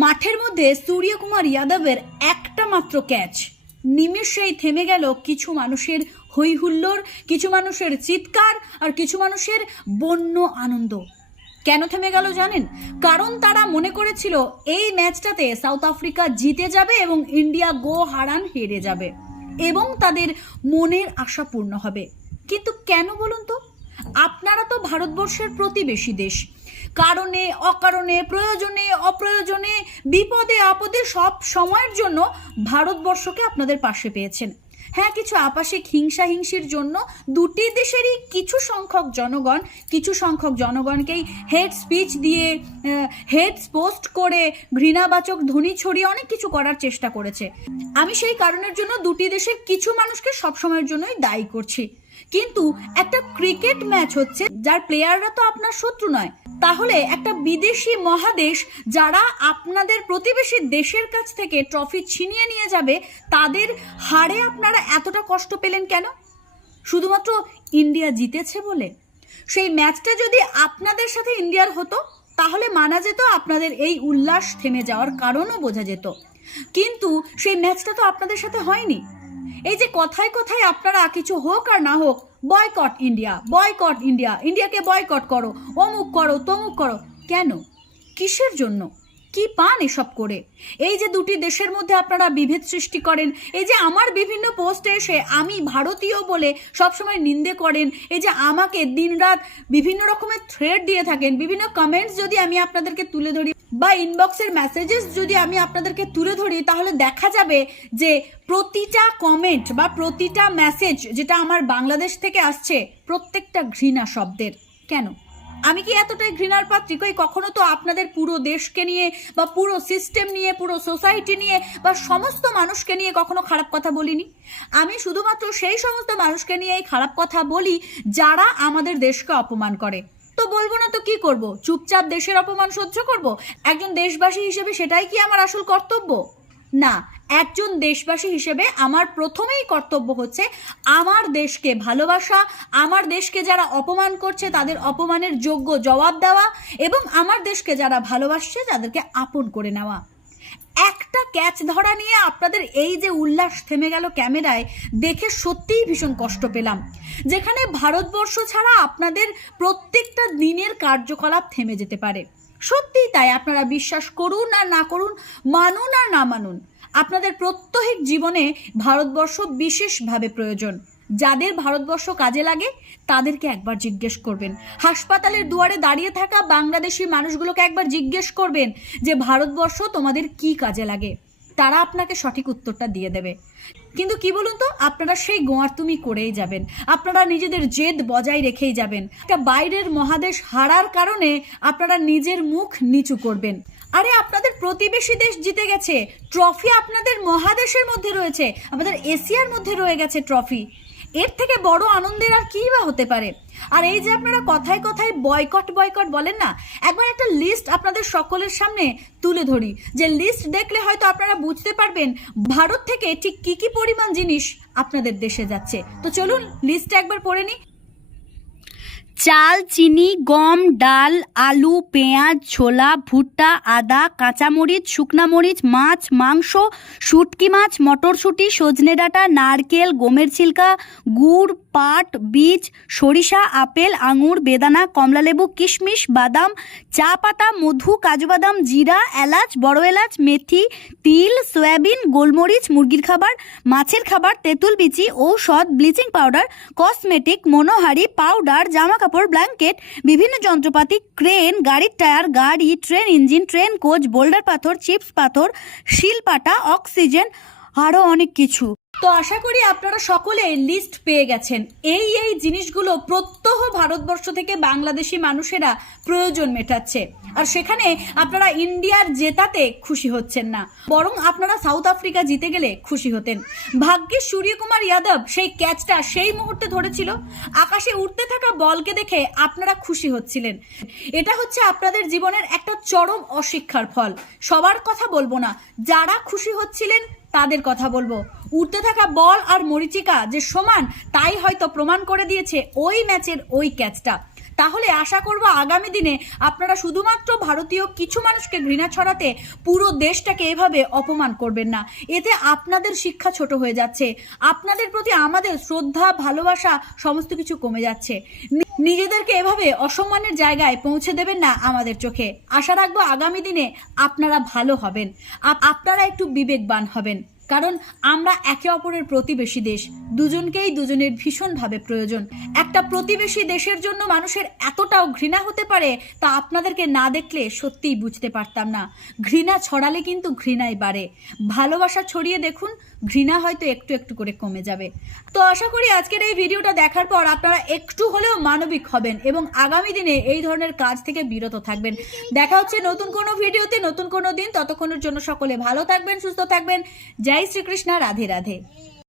মাঠের মধ্যে সূর্যকুমার যাদবের একটা মাত্র ক্যাচ নিমেষেই থেমে গেল কিছু মানুষের হই হুল্লোড় কিছু মানুষের চিৎকার আর কিছু মানুষের বন্য আনন্দ। কেন থেমে গেল জানেন? কারণ তারা মনে করেছিল এই ম্যাচটাতে সাউথ আফ্রিকা জিতে যাবে এবং ইন্ডিয়া গো হারান হেরে যাবে এবং তাদের মনের আশা পূর্ণ হবে। কিন্তু কেন বলুন তো? আপনারা তো ভারতবর্ষের প্রতিবেশী দেশ। কারণে, অকারণে, প্রয়োজনে, অপ্রয়োজনে, বিপদে, আপদে সব সময়ের জন্য ভারতবর্ষকে আপনাদের পাশে পেয়েছেন। হ্যাঁ কিছু আপাশিক হিংসা হিংসির জন্য দুটি দেশেরই কিছু সংখ্যক জনগণ, কিছু সংখ্যক জনগণকেই হেড স্পিচ দিয়ে হেড পোস্ট করে ঘৃণাবাচক ধ্বনি ছড়িয়ে অনেক কিছু করার চেষ্টা করেছে। আমি সেই কারণের জন্য দুটি দেশের কিছু মানুষকে সবসময়ের জন্যই দায়ী করছি। কিন্তু একটা ক্রিকেট ম্যাচ হচ্ছে যার প্লেয়াররা তো আপনার শত্রু নয়। তাহলে একটা বিদেশি মহাদেশ যারা আপনাদের প্রতিবেশী দেশের কাছ থেকে ট্রফি ছিনিয়ে নিয়ে যাবে, তাদের হারে আপনারা এতটা কষ্ট পেলেন কেন? শুধুমাত্র ইন্ডিয়া জিতেছে বলে। সেই ম্যাচটা যদি আপনাদের সাথে ইন্ডিয়ার হতো, তাহলে মানা যেত আপনাদের এই উল্লাস থেমে যাওয়ার কারণও বোঝা যেত। কিন্তু সেই ম্যাচটা তো আপনাদের সাথে হয়নি। এই যে কথায় কথায় আপনারা কিছু হোক আর না হোক বয়কট ইন্ডিয়া বয়কট ইন্ডিয়া ইন্ডিয়াকে বয়কট করো, অমুক করো, তমুক করো। কেন? কিসের জন্য? কি পান এসব করে? এই যে দুটি দেশের মধ্যে আপনারা বিভেদ সৃষ্টি করেন, এই যে আমার বিভিন্ন পোস্টে এসে আমি ভারতীয় বলে সবসময় নিন্দে করেন, এই যে আমাকে দিনরাত বিভিন্ন রকমের থ্রেড দিয়ে থাকেন, বিভিন্ন কমেন্টস যদি আমি আপনাদেরকে তুলে ধরি বা ইনবক্সের মেসেজেস যদি আমি আপনাদেরকে তুলে ধরি, তাহলে দেখা যাবে যে প্রতিটা কমেন্ট বা প্রতিটা মেসেজ যেটা আমার বাংলাদেশ থেকে আসছে, প্রত্যেকটা ঘৃণা শব্দের। কেন? আমি কি এতটাই ঘৃণার পাত্রী কই কখনো তো আপনাদের পুরো দেশকে নিয়ে বা পুরো সিস্টেম নিয়ে, পুরো সোসাইটি নিয়ে বা সমস্ত মানুষকে নিয়ে কখনো খারাপ কথা বলিনি? আমি শুধুমাত্র সেই সমস্ত মানুষকে নিয়েই খারাপ কথা বলি যারা আমাদের দেশকে অপমান করে। তো বলব না তো কি করব? চুপচাপ দেশের অপমান সহ্য করব? একজন দেশবাসী হিসেবে সেটাই কি আমার আসল কর্তব্য? না একজন দেশবাসী হিসেবে আমার প্রথমেই কর্তব্য হচ্ছে আমার দেশকে ভালোবাসা, আমার দেশকে যারা অপমান করছে তাদের অপমানের যোগ্য জবাব দেওয়া এবং আমার দেশকে যারা ভালোবাসছে তাদেরকে আপন করে নেওয়া। একটা ক্যাচ ধরা নিয়ে আপনাদের এই যে উল্লাস থেমে গেল ক্যামেরায়, দেখে সত্যিই ভীষণ কষ্ট পেলাম। যেখানে ভারতবর্ষ ছাড়া আপনাদের প্রত্যেকটা দিনের কার্যকলাপ থেমে যেতে পারে। সত্যিই তাই, আপনারা বিশ্বাস করুন আর না করুন, মানুন আর না মানুন। আপনাদের প্রত্যহিক জীবনে ভারতবর্ষ বিশেষভাবে প্রয়োজন। যাদের ভারতবর্ষ কাজে লাগে, তাদেরকে একবার জিজ্ঞেস করবেন। হাসপাতালের দুয়ারে দাঁড়িয়ে থাকা বাংলাদেশি মানুষগুলোকে একবার জিজ্ঞেস করবেন যে, ভারতবর্ষ তোমাদের কি কাজে লাগে? তারা আপনাকে সঠিক উত্তরটা দিয়ে দেবে। কিন্তু কি বলুন তো, আপনারা সেই গোয়ার তুমি করেই যাবেন। আপনারা নিজেদের জেদ বজায় রেখেই যাবেন। একটা বাইরের মহাদেশ হারার কারণে আপনারা নিজের মুখ নিচু করবেন। আরে, আপনাদের প্রতিবেশী দেশ জিতে গেছে। ট্রফি আপনাদের মহাদেশের মধ্যে রয়েছে। আমাদের এশিয়ার মধ্যে রয়ে গেছে ট্রফি। এর থেকে বড় আনন্দের আর কী বা হতে পারে? আর এই যে আপনারা কথায় কথায় বয়কট বয়কট বলেন না, একবার একটা লিস্ট আপনাদের সকলের সামনে তুলে ধরি। যে লিস্ট দেখলে হয়তো আপনারা বুঝতে পারবেন ভারত থেকে ঠিক কি কি পরিমাণ জিনিস আপনাদের দেশে যাচ্ছে। তো চলুন লিস্টটা একবার পড়ে নিই। চাল, চিনি, গম, ডাল, আলু, পেঁয়াজ, ছোলা, ভুট্টা, আদা, কাঁচামরিচ শুকনামরিচ মাছ, মাংস, শুটকি মাছ, মটরশুঁটি, সজনে ডাঁটা, নারকেল, গমের ছিলকা, গুড় পাট, বীজ, সরিষা, আপেল, আঙুর, বেদানা, কমলালেবু, কিশমিশ, বাদাম, চা পাতা, মধু, কাজু বাদাম, জিরা, এলাচ, বড় এলাচ, মেথি, তিল, সয়াবিন, গোলমরিচ, মুরগির খাবার, মাছের খাবার, তেঁতুল বিচি, ঔষধ, ব্লিচিং পাউডার, কসমেটিক, মনোহারি, পাউডার জামা কাপড় ব্ল্যাঙ্কেট, বিভিন্ন যন্ত্রপাতি, ক্রেন, গাড়ির টায়ার, গাড়ি, train, engine, train, coach, boulder পাথর, চিপস পাথর শিলপাটা অক্সিজেন আরও অনেক কিছু। তো আশা করি আপনারা সকলে লিস্ট পেয়ে গেছেন। এই এই জিনিসগুলো প্রত্যহ ভারতবর্ষ থেকে বাংলাদেশি মানুষেরা প্রয়োজন মেটাচ্ছে। আর সেখানে আপনারা ইন্ডিয়ার জেতাতে খুশি হচ্ছেন না। বরং আপনারা সাউথ আফ্রিকা জিতে গেলে খুশি হতেন। ভাগ্যে সূর্যকুমার যাদব সেই ক্যাচটা সেই মুহূর্তে ধরেছিল। আকাশে উঠতে থাকা বলকে দেখে আপনারা খুশি হচ্ছিলেন। এটা হচ্ছে আপনাদের জীবনের একটা চরম অশিক্ষার ফল। সবার কথা বলব না। যারা খুশি হচ্ছিলেন তাদের কথা বলব। উঠতে থাকা বল আর মরিচিকা যে সমান, তাই হয়তো প্রমাণ করে দিয়েছে ওই ম্যাচের ওই ক্যাচটা তাহলে আশা করব আগামী দিনে আপনারা শুধুমাত্র ভারতীয় কিছু মানুষকে ঘৃণা ছড়াতে পুরো দেশটাকে এভাবে অপমান করবেন না। এতে আপনাদের শিক্ষা ছোট হয়ে যাচ্ছে। আপনাদের প্রতি আমাদের শ্রদ্ধা, ভালোবাসা সমস্ত কিছু কমে যাচ্ছে। নিজেদেরকে এভাবে অসম্মানের জায়গায় পৌঁছে দেবেন না আমাদের চোখে। আশা রাখব আগামী দিনে আপনারা ভালো হবেন। আপনারা একটু বিবেকবান হবেন। কারণ আমরা একে অপরের প্রতিবেশী দেশ। দুজনকেই দুজনের ভীষণভাবে প্রয়োজন। একটা প্রতিবেশী দেশের জন্য মানুষের এতটাও ঘৃণা হতে পারে তা আপনাদেরকে না দেখলে সত্যিই বুঝতে পারতাম না। ঘৃণা ছড়ালে কিন্তু ঘৃণাই বাড়ে। ভালোবাসা ছড়িয়ে দেখুন, ঘৃণা হয়তো একটু একটু করে কমে যাবে। তো আশা করি আজকের এই ভিডিওটা দেখার পর আপনারা একটু হলেও মানবিক হবেন এবং আগামী দিনে এই ধরনের কাজ থেকে বিরত থাকবেন। দেখা হচ্ছে নতুন কোনো ভিডিওতে নতুন কোনো দিন। ততক্ষণের জন্য সকলে ভালো থাকবেন, সুস্থ থাকবেন। জয় শ্রীকৃষ্ণ, রাধে রাধে।